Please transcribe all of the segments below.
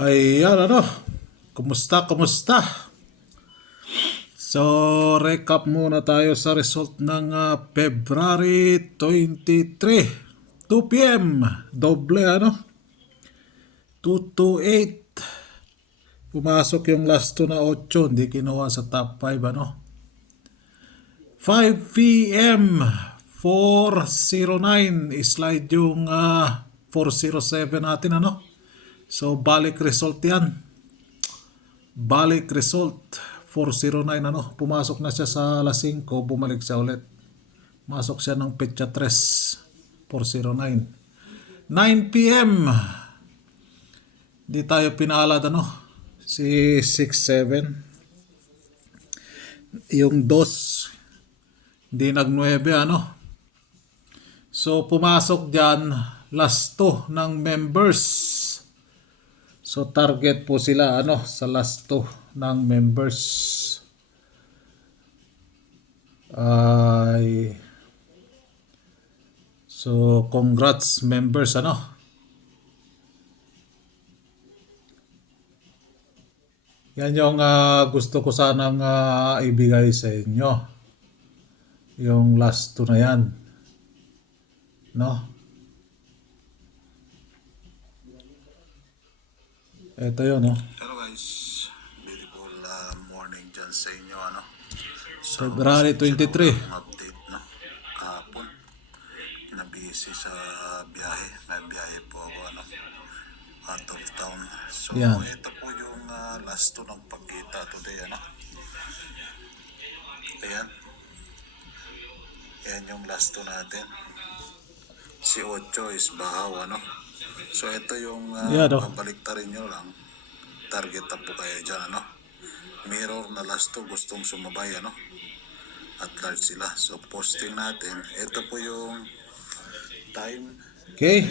Ayan, ano? Kumusta, kumusta? So, recap muna tayo sa result ng February 23, 2 p.m. Doble, ano? 228. Pumasok yung last 2 na 8, hindi kinuha sa top 5, ano? 5 p.m. 409. Slide yung 407 natin, ano? So, balik result yan. Balik result 409, ano, pumasok na siya sa alas 5, bumalik siya ulit. Masok siya ng petsa 3, 409. 9 p.m. Di tayo pinaalad, ano, si 6-7. Yung dos di nag-9, ano. So pumasok dyan last 2 ng members. So target po sila, ano, sa last 2 ng members. Ay, so congrats members, ano. Yan yung gusto ko sanang ibigay sa inyo. Yung last 2 na yan, no. Ito yun, no. Hello guys, beautiful morning dyan sa inyo, ano. So, February 23. update, no. Kahapon, nabisi sa biyahe. May biyahe po ako, ano, out of town. So, Yan. ito po yung last 2 ng pagkita today, ano. Ayan. Ayan yung last 2 natin. Si 8 is bahaw, ano. So, ito yung Yan, no. babaliktarin nyo lang. Target up po kayo dyan, ano. Mirror na last 2 gustong sumabay, ano. At large sila. So, posting natin. Ito po yung time. Okay.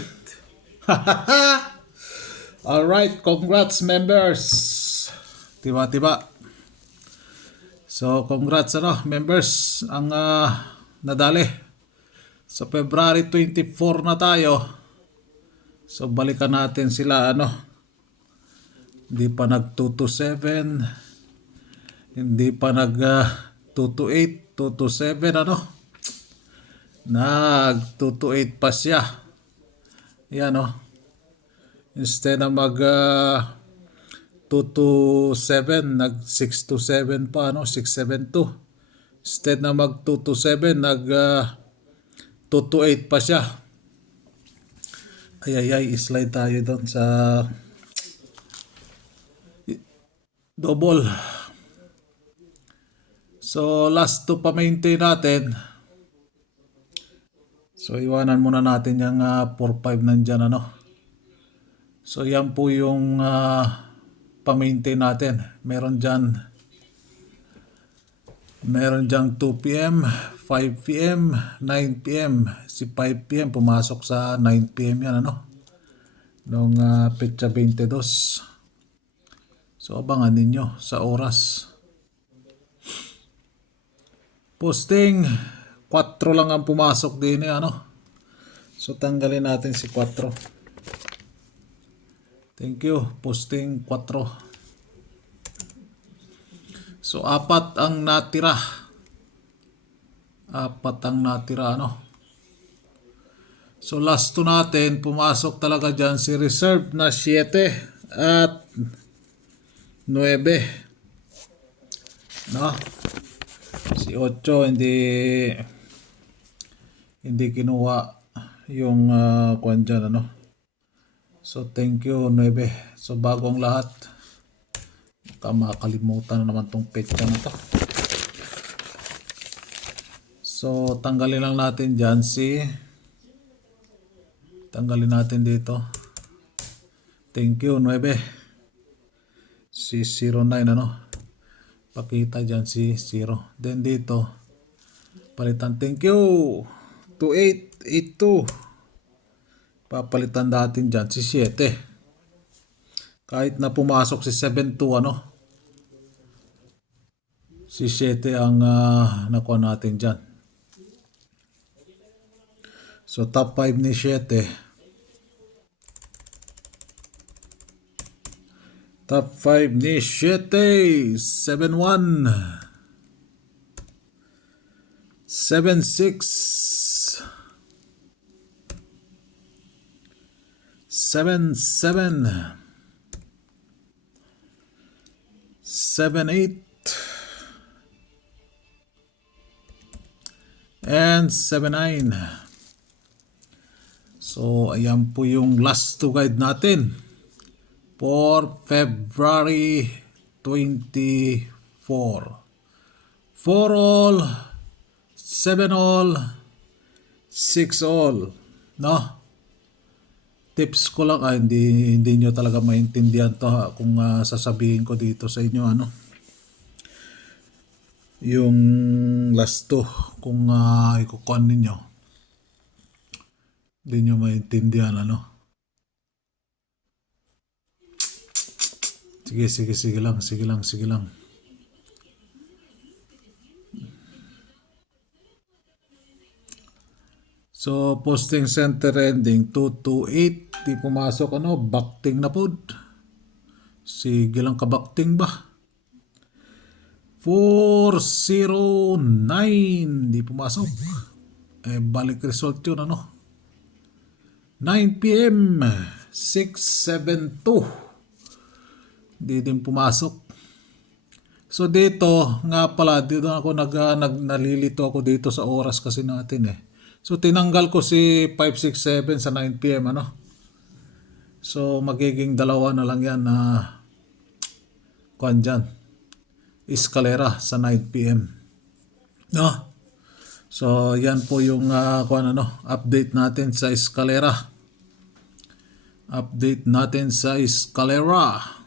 Alright, congrats members. Tiba-tiba. So, congrats, ano, members. Ang nadali. So, February 24 na tayo. So, balikan natin sila, ano. Hindi pa nag 227. Hindi pa nag 228, 227, ano. Nag 228 pa siya. Yan, no. Instead na mag 227, nag 627 pa, no, 672. Instead na mag 227, nag 228 pa siya. Ay, slide tayo doon sa double. So, last 2 pa maintain natin. So, iwanan muna natin yung 4-5 nandyan, ano. So, yan po yung pa-maintain natin. Meron dyan 2 p.m., 5 p.m., 9 p.m. Si 5 p.m. pumasok sa 9 p.m. yan, ano. Noong petsa 22. So, abangan ninyo sa oras. Posting 4 lang ang pumasok din, ano. So, tanggalin natin si 4. Thank you. Posting 4. So, 4 ang natira. 4 ang natira, ano. So, last 2 natin, pumasok talaga dyan si reserve na 7 at 9. No? Si 8 hindi kinuha yung kuwan dyan, ano. So, thank you, 9. So, bago ang lahat. Baka makakalimutan na naman tong petsa na to. So, tanggalin lang natin dyan tanggalin natin dito. Thank you, 9. Si 09, ano. Pakita dyan si 0. Then dito, palitan, thank you, 2882. Papalitan natin dyan si 7. Kahit na pumasok si 72, ano. Si 7 ang nakuha natin dyan. So, top 5 ni 7. Top 5 ni 7, 7-1, 7-6, 7-7, 7-8, and 7-9. So, ayan po yung last to guide natin for February 24. 4 all, 7 all, 6 all. No? Tips ko lang, hindi nyo talaga maintindihan to kung sasabihin ko dito sa inyo yung last to kung ikukuhan ninyo. Hindi nyo maintindihan Sige lang. So, posting center ending 228, di pumasok bakting na pod. Sige lang kabakting ba? 409, di pumasok. Balik result yun 9 p.m. 672. Di din pumasok. So dito, nga pala, dito ako nalilito ako dito sa oras kasi natin So tinanggal ko si 567 sa 9 p.m. So magiging dalawa na lang yan kuhan dyan. Escalera sa 9 p.m. No? So yan po yung update natin sa Escalera.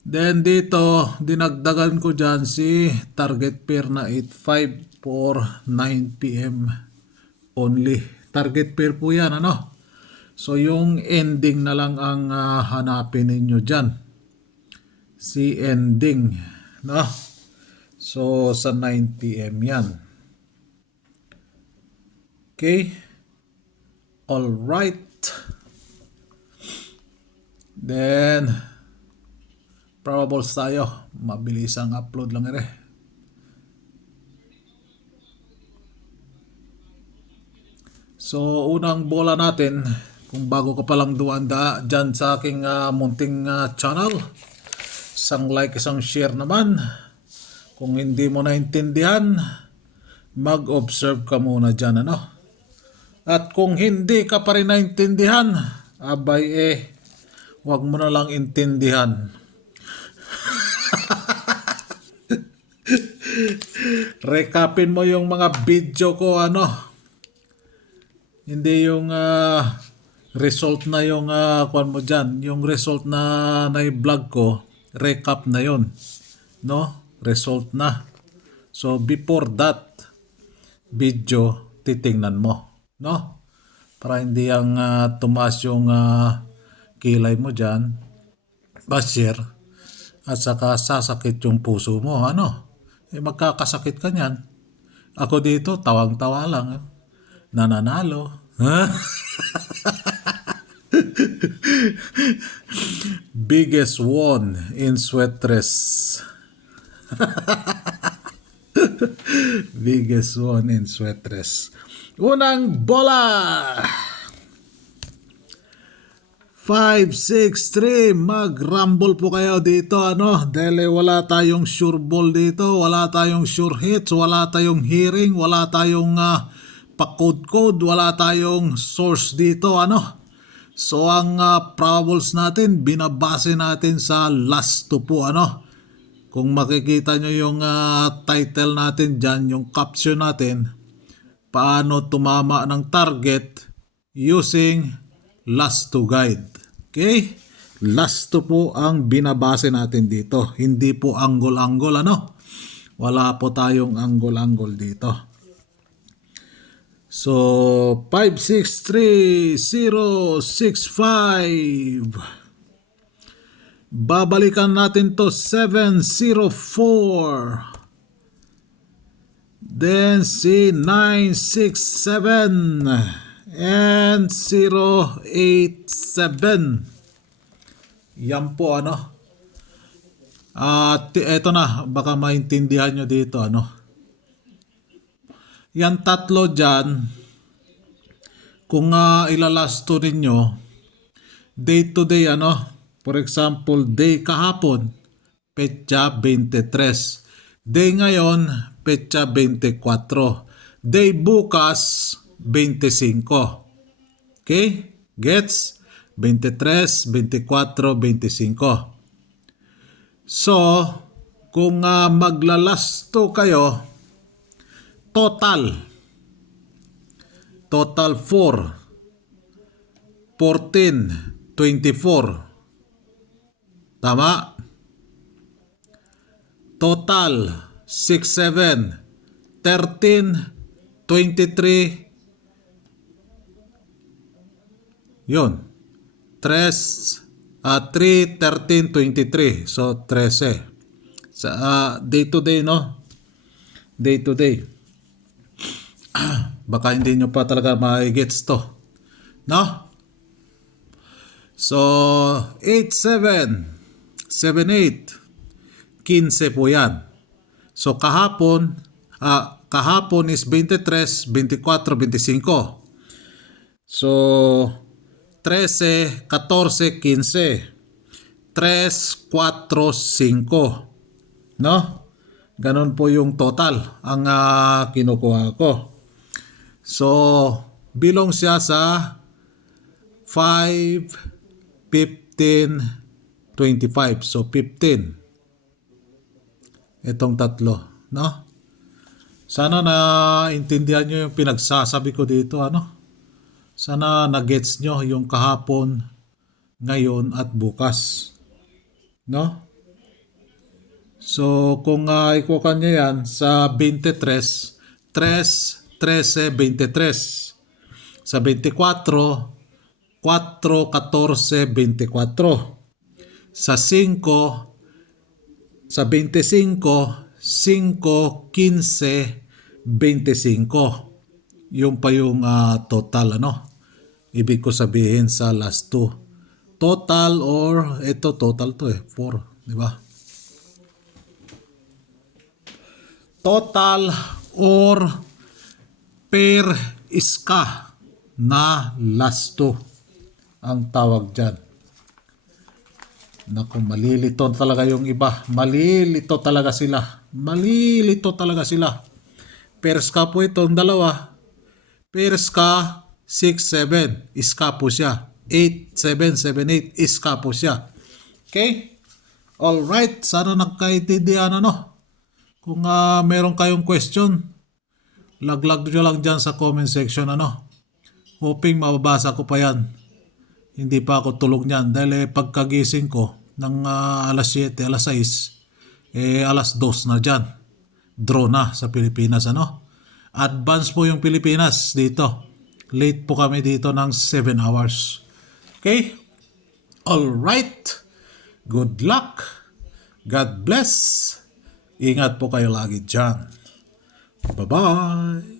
Then dito, dinagdagan ko dyan si target pair na 85 for 9 p.m. only. Target pair po yan, So yung ending na lang ang hanapin ninyo dyan. Si ending, So sa 9 p.m. yan. Okay? All right. Then probables tayo. Mabilis ang upload lang So unang bola natin, kung bago ka palang duwanda dyan sa aking munting channel, isang like, isang share naman. Kung hindi mo naintindihan, mag-observe ka muna dyan At kung hindi ka pa rin naintindihan, wag mo na lang intindihan. Recapin mo yung mga video ko Hindi yung result na yung kuan mo dyan. Yung result na i-vlog ko, recap na yon, result na. So before that video, titingnan mo, para hindi ang tumaas yung kilay mo dyan, basher, at saka sasakit yung puso mo, magkakasakit ka niyan. Ako dito, tawang-tawa lang, nananalo. Biggest won in sweatress. Biggest one in sweatress. Unang bola. 5-6-3. Mag-rumble po kayo dito dahil wala tayong sure ball dito, wala tayong sure hits, wala tayong hearing, wala tayong pa-code, wala tayong source dito So ang probables natin, binabase natin sa last to po Kung makikita nyo yung title natin dyan, yung caption natin, paano tumama ng target using last to guide. Okay? Last to po ang binabase natin dito. Hindi po angle-angle Wala po tayong angle-angle dito. So, 5-6-3-0-6-5. Babalikan natin to 704. Then si 967 and 087. Yan po ano. At eto na, baka maintindihan nyo dito ano. Yan tatlo dyan, kung ilalasto ninyo, day to day ano, for example, day kahapon, petsa 23. Day ngayon, petsa 24. Day bukas, 25. Okay? Gets? 23, 24, 25. So, kung maglalasto kayo, total 4, 14, 24. Tama? Total 6, 7, 13, 23. Yun. 3, 13, 23. So, 13. Sa day to day, no? Day to day. Baka hindi nyo pa talaga ma-gets to. No? So, 8, 7, 7, 8. 15 po yan. So, kahapon is 23, 24, 25. So, 13, 14, 15. 3, 4, 5. No? Ganon po yung total ang kinukuha ko. So, bilong siya sa 5, 15, 25. So, 15. Itong tatlo. No? Sana na intindihan nyo yung pinagsasabi ko dito. Ano? Sana na-gets nyo yung kahapon, ngayon at bukas. No? So, kung ikuha nyo yan sa 23, 3, 13, 23. Sa 24, 4, 14, 24. Sa 5, sa 25, 5, 15, 25. Yung pa yung total, ano? Ibig ko sabihin sa last 2. Total or, ito total to 4. Di ba? Total or per iska na last 2 ang tawag dyan. Naku, malilito talaga yung iba. Malilito talaga sila. Malilito talaga sila. Per iska po itong dalawa. Per iska 6, 7. Iska po siya. 8, 7, 7, 8. Iska po siya. Okay? Alright. Sana nagkaintindihan ano. Kung meron kayong question, laglag nyo lang dyan sa comment section ano. Hoping mababasa ko pa yan. Hindi pa ako tulog niyan dahil pagkagising ko ng alas 7, alas 6, alas 2 na dyan. Draw na sa Pilipinas ano. Advance po yung Pilipinas dito. Late po kami dito ng 7 hours. Okay? Alright. Good luck. God bless. Ingat po kayo lagi dyan. Bye-bye.